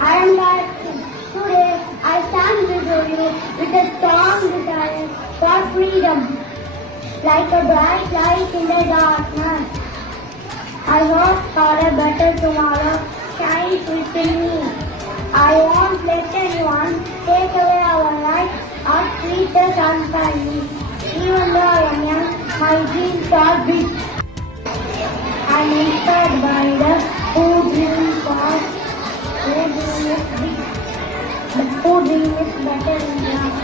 I am Gayatri. Today I stand before you with a strong desire for freedom, like a bright light in the darkness. I hope for a better tomorrow shines within me. I won't let anyone take away our right or treat us unfairly. Even though I am young, my dreams are big. I am inspired by the who dream fast, who dream is big, but who dream is better in life.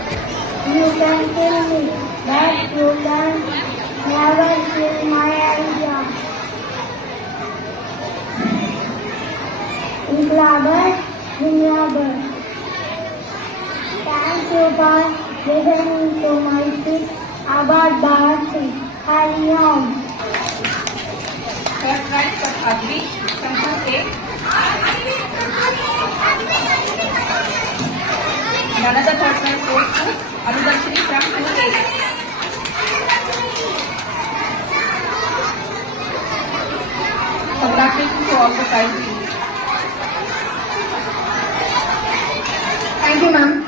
You can kill me, but you can never kill my idea. Included, Zimbabwe. Thank you for listening to my speech about Bharati. Hari Om. First right for Advi, Shankar A. Another third right goes to Anudarshini from 2A. Congratulations to all the five. Thank you, ma'am.